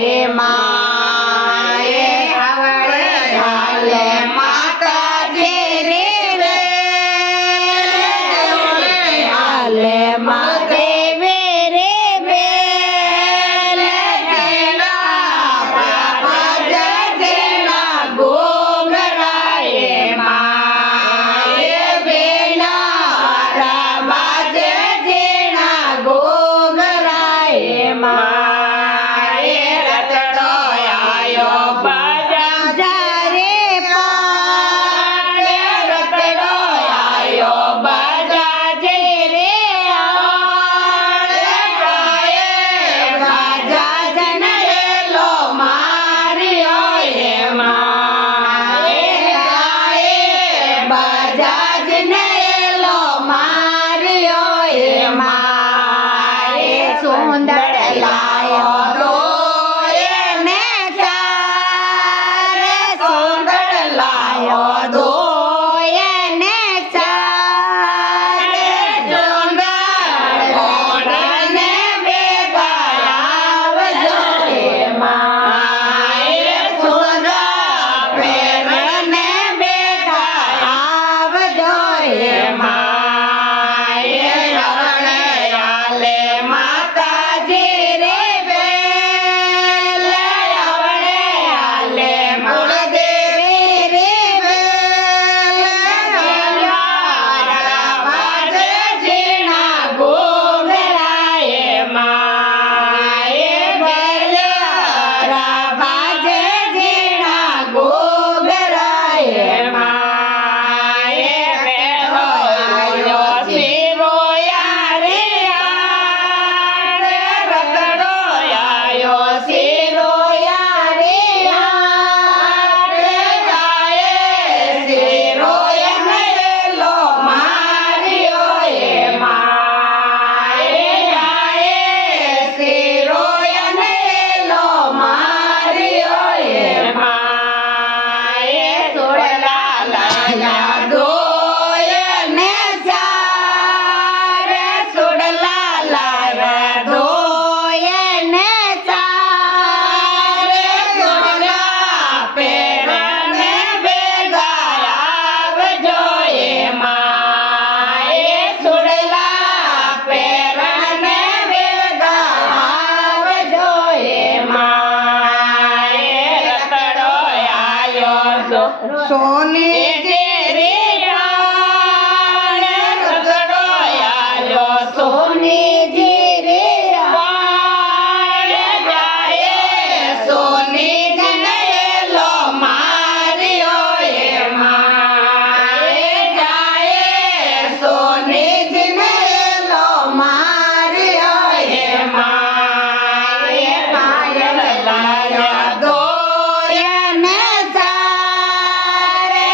એ માએ આવડે હાલે માતાજી રે હાલે મહાદેવે રે બેલ જેના ગોગરાએ માએ બેના બાજે જેના ગોગરાએ માએ રતડો આયો બજા રે પાડે રતડો આયો બજા જે રે બાજા જનેલો માર્યો એ માએ બાજા જનેલો માર્યો એ માએ સુંદર લાયો દોયને ચારે સુંદર લાયો દોયને ચારે સુંદર ઘોડાને બેગાવજો એ માએ સુંદર પેરને બેગાવજો એ માએ રણે આલે માતાજી રે બેલ આવડે આલે કુળદેવી રે બેલ બાજે જીણા ગોગરાએ માએ બેલ્યા બાજે જીણા ગોગરાએ માએ બેલો આયો શિરોયા રે આડે રતડો આયો શિરોયા રે આડે ગાયે શિરોયા મેલો માર્યો એ માએ ગાયે શિરોયા મેલો માર્યો એ માએ સોડલા લાયા દોયને ચારે સોડલા લાયા દોયને ચારે સોડલા પેરને બેગાવજો એ માએ સોડલા પેરને બેગાવજો એ માએ રતડો આયો સોની જે રે રતડો આયો સોની જે રે જાય સોની જનેલો માર્યો એ માએ જાય સોની જનેલો માર્યો એ માએ પાયલ લાયા દોયને ચારે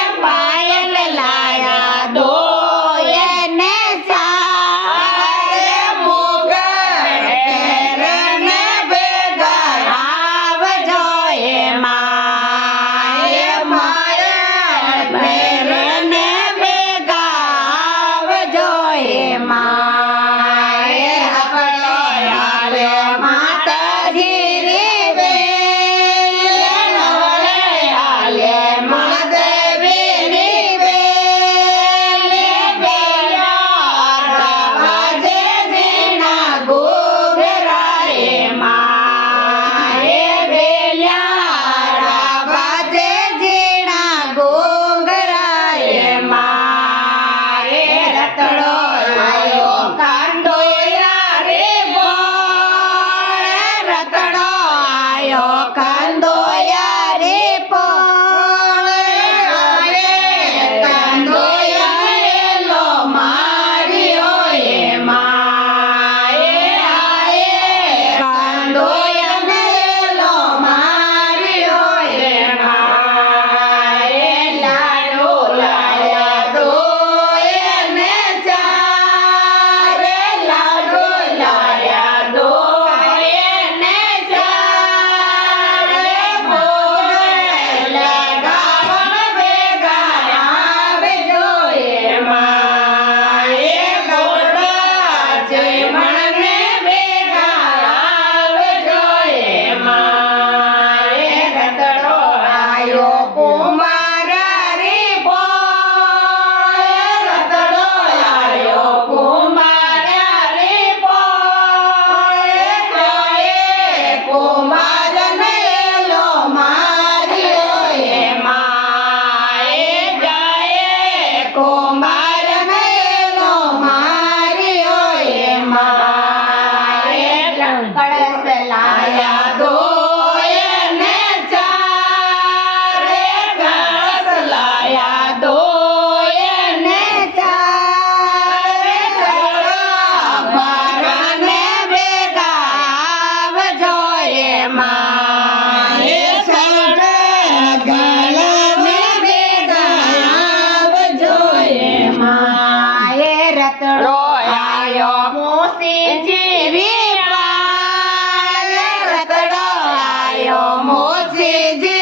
સોનીજી